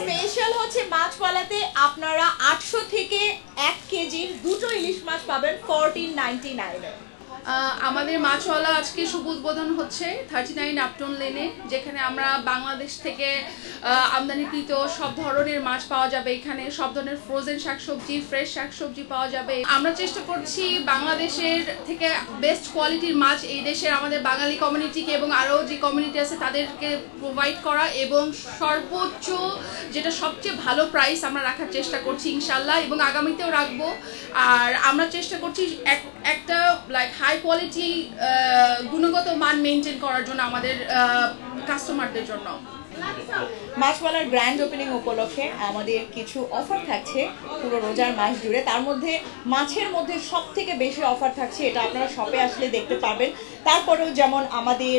Special হচ্ছে মাছওয়ালাতে আপনারা 800 থেকে 1 কেজির দুটো ইলিশ মাছ পাবেন 1499 এ। আমাদের মাছওয়ালা আজকে শুভ উদ্বোধন হচ্ছে 39 আপটন লেনে, যেখানে আমরা বাংলাদেশ থেকে আমদানিকৃত সব ধরনের মাছ পাওয়া যাবে। এখানে সব ধরনের ফ্রোজেন শাকসবজি, ফ্রেশ শাকসবজি পাওয়া যাবে। আমরা চেষ্টা করছি বাংলাদেশের থেকে বেস্ট কোয়ালিটির মাছ এই দেশের আমাদের বাঙালি কমিউনিটিকে এবং আরও যে কমিউনিটি আছে তাদেরকে প্রোভাইড করা, এবং সর্বোচ্চ যেটা সবচেয়ে ভালো প্রাইস আমরা রাখার চেষ্টা করছি ইনশাল্লাহ, এবং আগামীতেও রাখবো। আর আমরা চেষ্টা করছি একটা লাইক হাই কোয়ালিটি গুণগত মান মেনটেন করার জন্য আমাদের কাস্টমারদের জন্য। মাছওয়ালার গ্র্যান্ড ওপেনিং উপলক্ষে আমাদের কিছু অফার থাকছে পুরো রোজার মাস জুড়ে। তার মধ্যে মাছের মধ্যে সব থেকে বেশি অফার থাকছে, এটা আপনারা শপে আসলে দেখতে পাবেন। তারপরেও যেমন আমাদের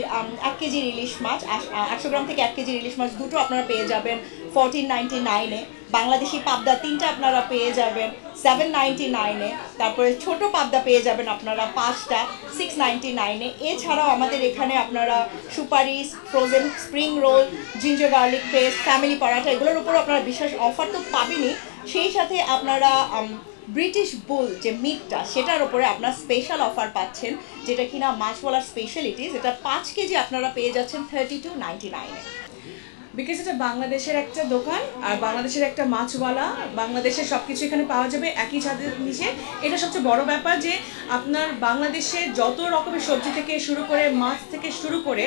1 কেজির ইলিশ মাছ 800 গ্রাম থেকে 1 কেজির ইলিশ মাছ দুটো আপনারা পেয়ে যাবেন 1499 এ। বাংলাদেশি পাবদা 3টা আপনারা পেয়ে যাবেন 799 এ। তারপরে ছোট পাবদা পেয়ে যাবেন আপনারা 5টা 699 এ। এছাড়াও আমাদের এখানে আপনারা সুপারি, frozen spring roll, ginger garlic paste, family paratha এগুলোর উপর আপনারা বিশেষ অফার তো পাবেনই, সেই সাথে আপনারা ব্রিটিশ বুল যে মিটটা সেটার উপরে আপনারা স্পেশাল অফার পাচ্ছেন, যেটা কিনা মাছওয়ালার স্পেশালিটি, যেটা 5 কেজি আপনারা পেয়ে যাচ্ছেন 3299 এ। বিকজ এটা বাংলাদেশের একটা দোকান আর বাংলাদেশের একটা মাছওয়ালা, বাংলাদেশের সব কিছু এখানে পাওয়া যাবে একই ছাদের নিচে। এটা সবচেয়ে বড় ব্যাপার যে আপনার বাংলাদেশে যত রকমের সবজি থেকে শুরু করে মাছ থেকে শুরু করে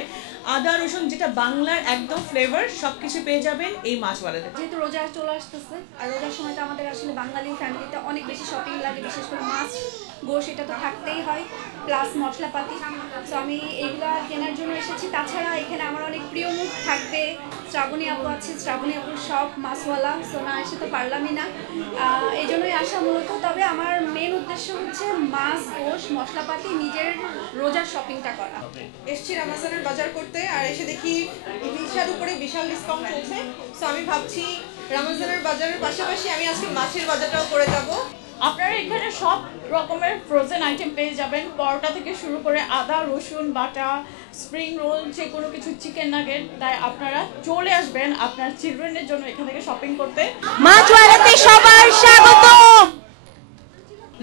আদা রসুন যেটা বাংলার একদম ফ্লেভার সব কিছু পেয়ে যাবেন এই মাছওয়ালাতে। যেহেতু রোজা চলে আসতেছে আর রোজার সময়টা আমাদের আসলে বাঙালি ফ্যামিলিতে অনেক বেশি শপিং লাগে, বিশেষ করে মাছ গোশ এটা তো থাকতেই হয়, প্লাস মশলাপাতি। তো আমি এইগুলো কেনার জন্য এসেছি। তাছাড়া এখানে আমার অনেক প্রিয় মুখ থাকবে, শ্রাবণী আপু আছে, শ্রাবণী আপুর সব মাছওয়ালা, সো না এসে তো পারলামই না, এই জন্যই আসা মূলত। তবে আমার মেন উদ্দেশ্য হচ্ছে মাছ গোশ মশলাপাতি নিজের রোজার শপিংটা করা। এসছি রামাজানের বাজার করতে আর এসে দেখি ইলিশের উপরে বিশাল ডিসকাউন্ট চলছে। সো আমি ভাবছি রামাজানের বাজারের পাশাপাশি আমি আজকে মাছের বাজারটাও করে যাব। আপনারা এখানে সব রকমের ফ্রোজেন আইটেম পেয়ে যাবেন, পরোটা থেকে শুরু করে আদা রসুন বাটা, স্প্রিং রোল, যে কোনো কিছু, চিকেন নাগেট। তাই আপনারা চলে আসবেন আপনার চিলড্রেনের জন্য এখান থেকে শপিং করতে। মাছওয়ালাতে সবার স্বাগতম।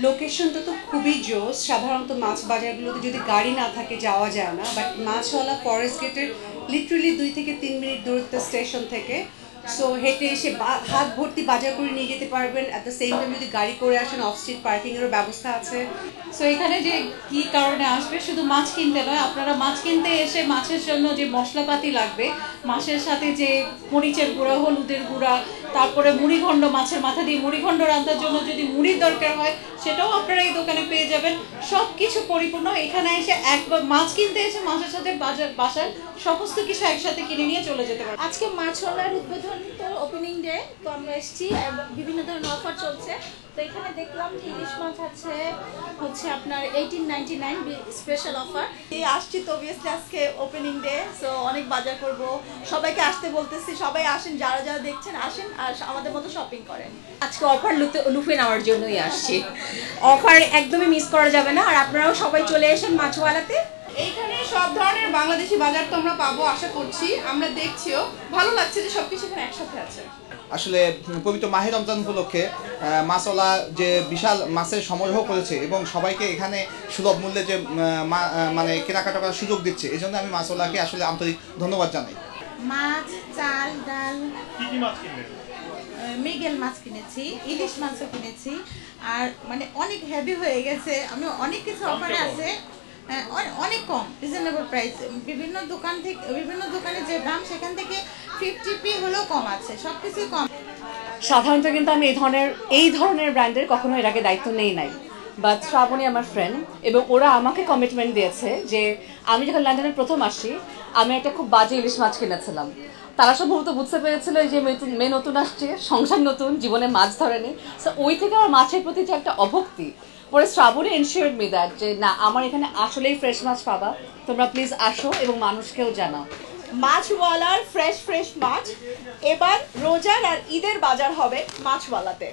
লোকেশনটা তো খুবই জোস। সাধারণত মাছ বাজারগুলোতে যদি গাড়ি না থাকে যাওয়া যায় না, বাট মাছওয়ালা ফরেস্ট গেটের লিটারালি 2 থেকে 3 মিনিট দূরত্ব স্টেশন থেকে। সো হেঁটে এসে হাত ভর্তি বাজার করে নিয়ে যেতে পারবেন। অ্যাট দ্য সেম টাইম যদি গাড়ি করে আসেন অফ স্ট্রিট পার্কিংয়েরও ব্যবস্থা আছে। সো এখানে যে কি কারণে আসবে, শুধু মাছ কিনতে নয়, আপনারা মাছ কিনতে এসে মাছের জন্য যে মশলাপাতি লাগবে, মাছের সাথে যে মরিচের গুঁড়া, হলুদের গুঁড়া, তারপরে মুড়িঘণ্ড, মাছের মাথা দিয়ে মুড়িঘণ্ড রান্নার জন্য যদি মুড়ির দরকার হয় সেটাও আপনারা এই দোকানে পেয়ে যাবেন। সব কিছু পরিপূর্ণ। এখানে এসে একবার মাছ কিনতে এসে মাছের সাথে বাসার সমস্ত কিছু একসাথে কিনে নিয়ে চলে যেতে পারবেন। আজকে মাছওয়ালার উদ্বোধন তো ওপেনিং ডে, তো আমরা এসেছি এবং বিভিন্ন ধরনের অফার চলছে। তো এখানে দেখলাম যে ইলিশ মাছ হচ্ছে আপনার 1899 স্পেশাল অফার। আসছি তো অবভিয়াসলি আজকে ওপেনিং ডে, সো অনেক বাজার করব। সবাইকে আসতে বলতেছি, সবাই আসেন, যারা যারা দেখছেন আসেন আর আমাদের মতো শপিং করেন। আজকে অফার লুফে নেওয়ার জন্যই আসছি। অফার একদমই মিস করা যাবে না। আর আপনারাও সবাই চলে আসেন মাছওয়ালাতে। এইখানে সব ধরনের বাংলাদেশি বাজার তো আমরা পাবো আশা করছি, আমরা দেখছিও। ভালো লাগছে যে সবকিছু এখানে একসাথে আছে। আসলে পবিত্র মাহে রমজান উপলক্ষে মাছওয়ালা যে বিশাল মাছের সমারোহ করেছে এবং সবাইকে এখানে সুলভ মূল্যে যে মানে কেনাকাটা করার সুযোগ দিচ্ছে, এই জন্য আমি মাছওয়ালাকে আসলে আন্তরিক ধন্যবাদ জানাই। মাছ, চাল, ডাল, মৃগেল মাছ কিনেছি, ইলিশ মাছও কিনেছি। আর মানে অনেক হেভি হয়ে গেছে। আমি অনেক কিছু অফারে আছে, অনেক কম, রিজনেবল প্রাইস। বিভিন্ন দোকানে যে দাম সেখান থেকে 50p হলেও কম আছে, সব কিছুই কম। সাধারণত কিন্তু আমি এই ধরনের ব্র্যান্ডের কখনো এর আগে দায়িত্ব নেই নাই, বাট শ্রাবণী আমার ফ্রেন্ড এবং ওরা আমাকে কমিটমেন্ট দিয়েছে যে আমি যখন লন্ডনে প্রথম আসি আমি একটা খুব বাজে ইলিশ মাছ কিনেছিলাম। তারা সম্ভবত বুঝতে পেরেছিল যে মেয়ে নতুন আসছে, সংসার নতুন, জীবনে মাছ ধরেনি। সো ওই থেকে আমার মাছের প্রতি যে একটা অভক্তি, পরে শ্রাবণী এনশিওরড মি দ্যাট যে না, আমার এখানে আসলেই ফ্রেশ মাছ পাবা, তোমরা প্লিজ আসো এবং মানুষকেও জানাও। মাছওয়ালার ফ্রেশ মাছ এবার রোজার আর ঈদের বাজার হবে মাছওয়ালাতে।